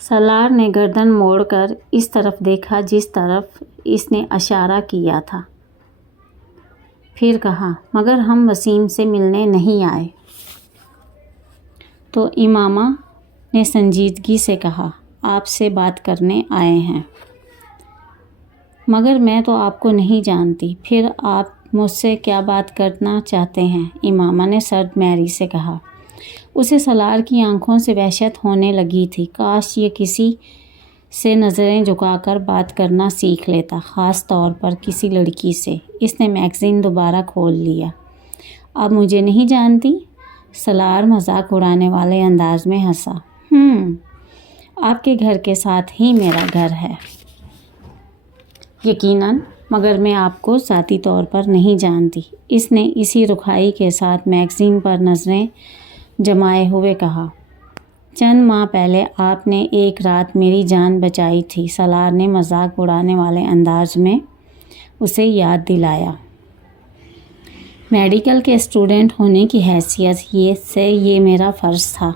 سالار نے گردن موڑ کر اس طرف دیکھا جس طرف اس نے اشارہ کیا تھا، پھر کہا، مگر ہم وسیم سے ملنے نہیں آئے۔ تو امامہ نے سنجیدگی سے کہا، آپ سے بات کرنے آئے ہیں۔ مگر میں تو آپ کو نہیں جانتی، پھر آپ مجھ سے کیا بات کرنا چاہتے ہیں؟ امامہ نے سرد مہری سے کہا۔ اسے سالار کی آنکھوں سے وحشت ہونے لگی تھی۔ کاش یہ کسی سے نظریں جھکا کر بات کرنا سیکھ لیتا، خاص طور پر کسی لڑکی سے۔ اس نے میگزین دوبارہ کھول لیا۔ آپ مجھے نہیں جانتی؟ سالار مذاق اڑانے والے انداز میں ہنسا۔ آپ کے گھر کے ساتھ ہی میرا گھر ہے۔ یقیناً، مگر میں آپ کو ذاتی طور پر نہیں جانتی۔ اس نے اسی رکھائی کے ساتھ میگزین پر نظریں جمائے ہوئے کہا۔ چند ماہ پہلے آپ نے ایک رات میری جان بچائی تھی، سالار نے مذاق اڑانے والے انداز میں اسے یاد دلایا۔ میڈیکل کے اسٹوڈنٹ ہونے کی حیثیت سے یہ میرا فرض تھا۔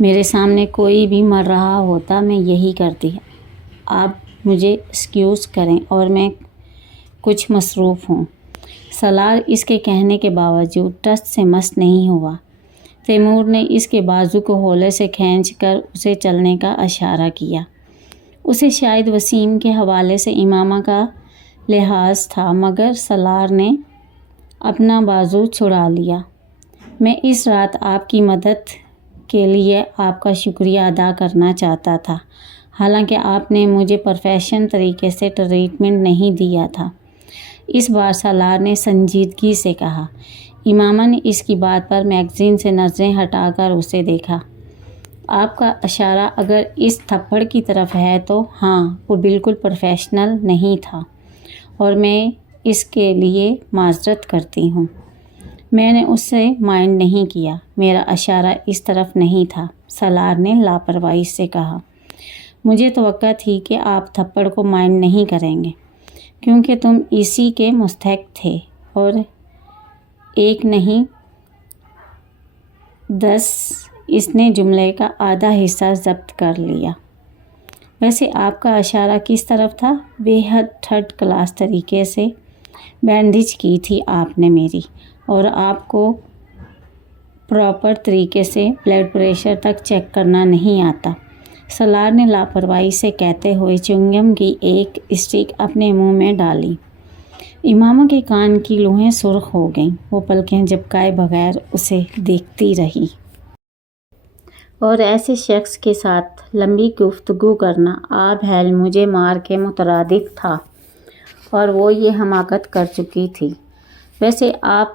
میرے سامنے کوئی بھی مر رہا ہوتا میں یہی کرتی۔ آپ مجھے ایکسکیوز کریں اور میں کچھ مصروف ہوں۔ سالار اس کے کہنے کے باوجود ٹس سے مس نہیں ہوا۔ تیمور نے اس کے بازو کو ہولے سے کھینچ کر اسے چلنے کا اشارہ کیا۔ اسے شاید وسیم کے حوالے سے امامہ کا لحاظ تھا، مگر سالار نے اپنا بازو چھڑا لیا۔ میں اس رات آپ کی مدد کے لیے آپ کا شکریہ ادا کرنا چاہتا تھا، حالانکہ آپ نے مجھے پروفیشنل طریقے سے ٹریٹمنٹ نہیں دیا تھا۔ اس بار سالار نے سنجیدگی سے کہا۔ امامہ نے اس کی بات پر میگزین سے نظریں ہٹا کر اسے دیکھا۔ آپ کا اشارہ اگر اس تھپڑ کی طرف ہے تو ہاں، وہ بالکل پروفیشنل نہیں تھا اور میں اس کے لیے معذرت کرتی ہوں۔ میں نے اس سے مائنڈ نہیں کیا، میرا اشارہ اس طرف نہیں تھا، سالار نے لاپرواہی سے کہا۔ مجھے توقع تھی کہ آپ تھپڑ کو مائنڈ نہیں کریں گے، کیونکہ تم اسی کے مستحق تھے، اور ایک نہیں 10۔ اس نے جملے کا آدھا حصہ ضبط کر لیا۔ ویسے آپ کا اشارہ کس طرف تھا؟ بے حد تھرڈ کلاس طریقے سے بینڈیج کی تھی آپ نے میری، اور آپ کو پراپر طریقے سے بلڈ پریشر تک چیک کرنا نہیں آتا، سالار نے لاپرواہی سے کہتے ہوئے چنگم کی ایک اسٹک اپنے منہ میں ڈالی۔ امامہ کے کان کی لوہیں سرخ ہو گئیں۔ وہ پلکیں جھپکائے بغیر اسے دیکھتی رہی۔ اور ایسے شخص کے ساتھ لمبی گفتگو کرنا آب حیل مجھے مار کے مترادف تھا، اور وہ یہ حماقت کر چکی تھی۔ ویسے آپ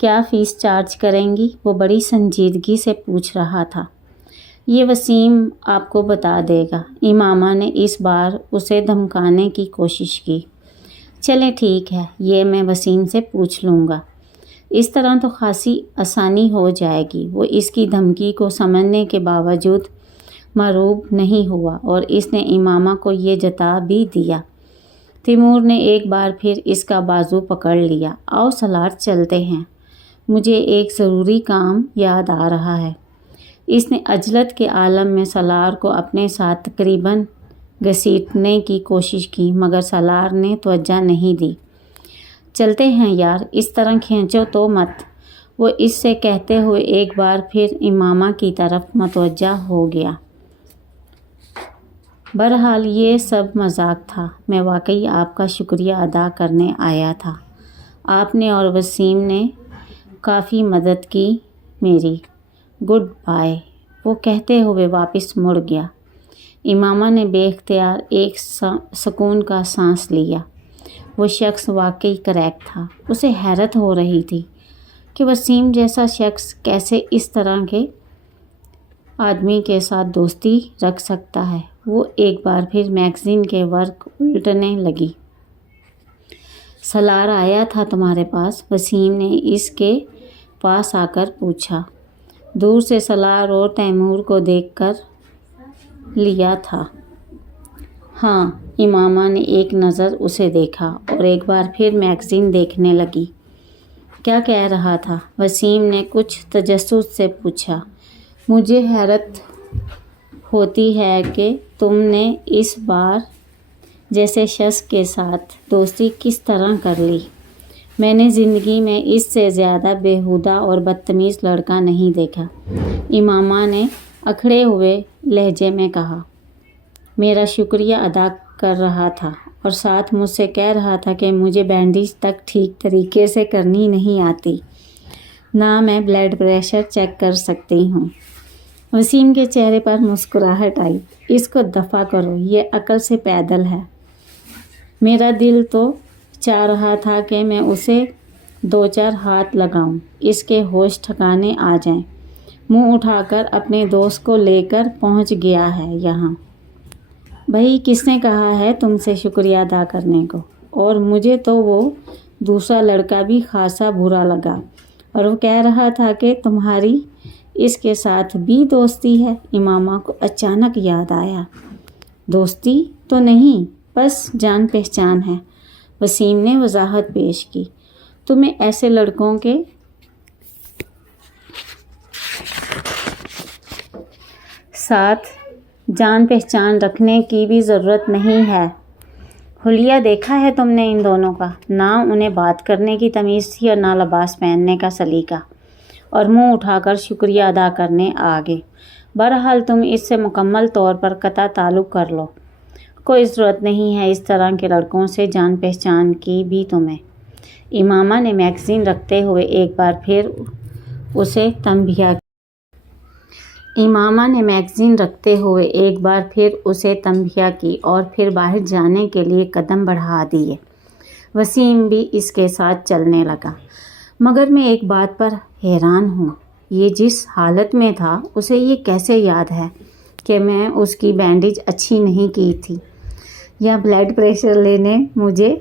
کیا فیس چارج کریں گی؟ وہ بڑی سنجیدگی سے پوچھ رہا تھا۔ یہ وسیم آپ کو بتا دے گا۔ امامہ نے اس بار اسے دھمکانے کی کوشش کی۔ چلیں ٹھیک ہے، یہ میں وسیم سے پوچھ لوں گا۔ اس طرح تو خاصی آسانی ہو جائے گی۔ وہ اس کی دھمکی کو سمجھنے کے باوجود مرعوب نہیں ہوا، اور اس نے امامہ کو یہ جتا بھی دیا۔ تیمور نے ایک بار پھر اس کا بازو پکڑ لیا۔ آؤ سالار، چلتے ہیں، مجھے ایک ضروری کام یاد آ رہا ہے۔ اس نے عجلت کے عالم میں سالار کو اپنے ساتھ تقریباً گھسیٹنے کی کوشش کی، مگر سالار نے توجہ نہیں دی۔ چلتے ہیں یار، اس طرح کھینچو تو مت، وہ اس سے کہتے ہوئے ایک بار پھر امامہ کی طرف متوجہ ہو گیا۔ بہرحال یہ سب مذاق تھا، میں واقعی آپ کا شکریہ ادا کرنے آیا تھا۔ آپ نے اور وسیم نے کافی مدد کی میری۔ گڈ بائے، وہ کہتے ہوئے واپس مڑ گیا۔ امامہ نے بے اختیار ایک سکون کا سانس لیا۔ وہ شخص واقعی کریکٹ تھا۔ اسے حیرت ہو رہی تھی کہ وسیم جیسا شخص کیسے اس طرح کے آدمی کے ساتھ دوستی رکھ سکتا ہے۔ وہ ایک بار پھر میگزین کے ورق الٹنے لگی۔ سالار آیا تھا تمہارے پاس؟ وسیم نے اس کے پاس آ کر پوچھا۔ دور سے سالار اور تیمور کو دیکھ کر لیا تھا۔ ہاں، امامہ نے ایک نظر اسے دیکھا اور ایک بار پھر میگزین دیکھنے لگی۔ کیا کہہ رہا تھا؟ وسیم نے کچھ تجسس سے پوچھا۔ مجھے حیرت ہوتی ہے کہ تم نے اس بار جیسے شخص کے ساتھ دوستی کس طرح کر لی۔ میں نے زندگی میں اس سے زیادہ بیہودہ اور بدتمیز لڑکا نہیں دیکھا، امامہ نے اکھڑے ہوئے لہجے میں کہا۔ میرا شکریہ ادا کر رہا تھا اور ساتھ مجھ سے کہہ رہا تھا کہ مجھے بینڈیج تک ٹھیک طریقے سے کرنی نہیں آتی، نہ میں بلڈ پریشر چیک کر سکتی ہوں۔ وسیم کے چہرے پر مسکراہٹ آئی۔ اس کو دفع کرو، یہ عقل سے پیدل ہے۔ میرا دل تو چاہ رہا تھا کہ میں اسے 2-4 ہاتھ لگاؤں، اس کے ہوش ٹھکانے آ جائیں۔ منہ اٹھا کر اپنے دوست کو لے کر پہنچ گیا ہے یہاں۔ بھئی کس نے کہا ہے تم سے شکریہ ادا کرنے کو؟ اور مجھے تو وہ دوسرا لڑکا بھی خاصا برا لگا، اور وہ کہہ رہا تھا کہ تمہاری اس کے ساتھ بھی دوستی ہے۔ امامہ کو اچانک یاد آیا، دوستی تو نہیں، بس جان پہچان ہے۔ وسیم نے وضاحت پیش کی، تمہیں ایسے لڑکوں کے ساتھ جان پہچان رکھنے کی بھی ضرورت نہیں ہے۔ حلیہ دیکھا ہے تم نے ان دونوں کا؟ نہ انہیں بات کرنے کی تمیز تھی اور نہ لباس پہننے کا سلیقہ، اور منہ اٹھا کر شکریہ ادا کرنے آگے۔ بہرحال تم اس سے مکمل طور پر قطع تعلق کر لو، کوئی ضرورت نہیں ہے اس طرح کے لڑکوں سے جان پہچان کی بھی تمہیں۔ امامہ نے میگزین رکھتے ہوئے ایک بار پھر اسے تنبیہ کی اور پھر باہر جانے کے لیے قدم بڑھا دیے۔ وسیم بھی اس کے ساتھ چلنے لگا۔ مگر میں ایک بات پر حیران ہوں، یہ جس حالت میں تھا اسے یہ کیسے یاد ہے کہ میں اس کی بینڈیج اچھی نہیں کی تھی، یا بلڈ پریشر لینے مجھے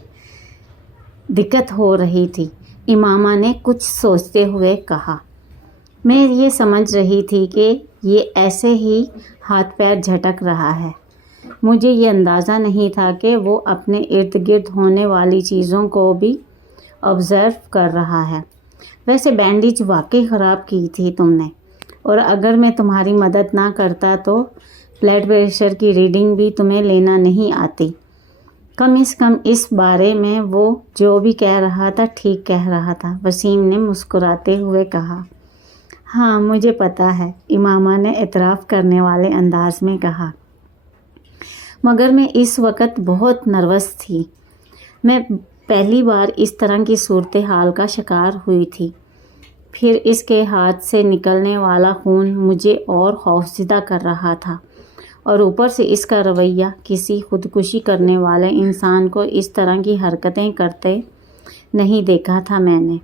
دقت ہو رہی تھی؟ امامہ نے کچھ سوچتے ہوئے کہا، میں یہ سمجھ رہی تھی کہ یہ ایسے ہی ہاتھ پیر جھٹک رہا ہے۔ مجھے یہ اندازہ نہیں تھا کہ وہ اپنے ارد گرد ہونے والی چیزوں کو بھی آبزرو کر رہا ہے۔ ویسے بینڈیج واقعی خراب کی تھی تم نے، اور اگر میں تمہاری مدد نہ کرتا تو بلڈ پریشر کی ریڈنگ بھی تمہیں لینا نہیں آتی۔ کم از کم اس بارے میں وہ جو بھی کہہ رہا تھا ٹھیک کہہ رہا تھا، وسیم نے مسکراتے ہوئے کہا۔ ہاں مجھے پتا ہے، امامہ نے اعتراف کرنے والے انداز میں کہا، مگر میں اس وقت بہت نروس تھی۔ میں پہلی بار اس طرح کی صورتحال کا شکار ہوئی تھی، پھر اس کے ہاتھ سے نکلنے والا خون مجھے اور خوفزدہ کر رہا تھا، اور اوپر سے اس کا رویہ، کسی خودکشی کرنے والے انسان کو اس طرح کی حرکتیں کرتے نہیں دیکھا تھا میں نے۔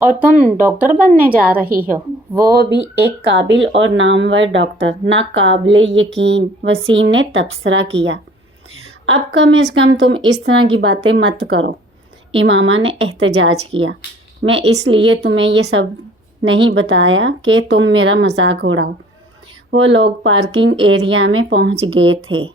اور تم ڈاکٹر بننے جا رہی ہو، وہ بھی ایک قابل اور نامور ڈاکٹر، ناقابل یقین، وسیم نے تبصرہ کیا۔ اب کم از کم تم اس طرح کی باتیں مت کرو، امامہ نے احتجاج کیا۔ میں اس لیے تمہیں یہ سب نہیں بتایا کہ تم میرا مذاق اڑاؤ۔ وہ لوگ پارکنگ ایریا میں پہنچ گئے تھے۔